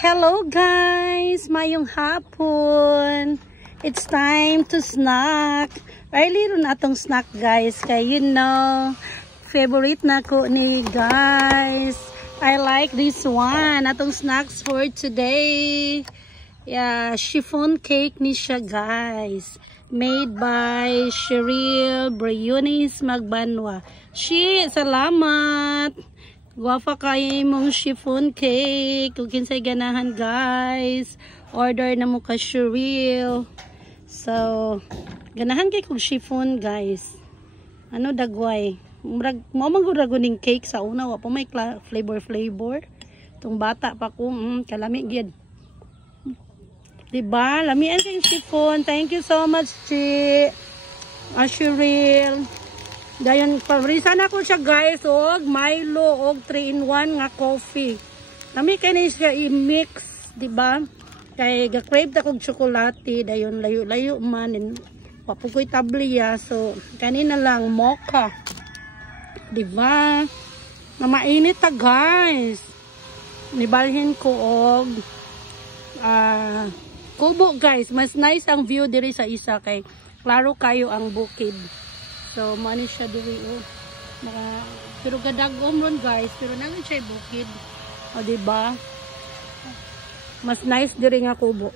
Hello guys! Mayong hapon! It's time to snack. Early ron atong snack guys. Kaya you know, favorite na ko ni guys. I like this one. Atong snacks for today. Yeah, chiffon cake ni siya guys. Made by Cheryl Briones Magbanwa. Salamat! Guwapa kayo mong chiffon cake. Kung kinsay ganahan guys. Order na mo ka Cheryl. So, ganahan kay kong chiffon guys. Ano dagway? Mamaguraguning cake sa una. Wapo may flavor. Itong bata pa ko. Kalami gyud. Diba? Lamian kayong chiffon. Thank you so much, Cheryl. Dayon, paborisa na ko siya guys, og Milo, og 3-in-1 nga coffee. Lami kay na siya i-mix, diba? Kay ga-crave ta kog tsokolate, dayon layo-layo man, papukoy tabliya, so kanina lang mocha. Diba? Na mainit ta guys. Nibalhin ko og kubo guys, mas nice ang view diri sa isa kay klaro kayo ang bukid. So, mani siya diri pero gadagom ron guys, pero nangan siya bukid. O diba? Mas nice diri nga kubo.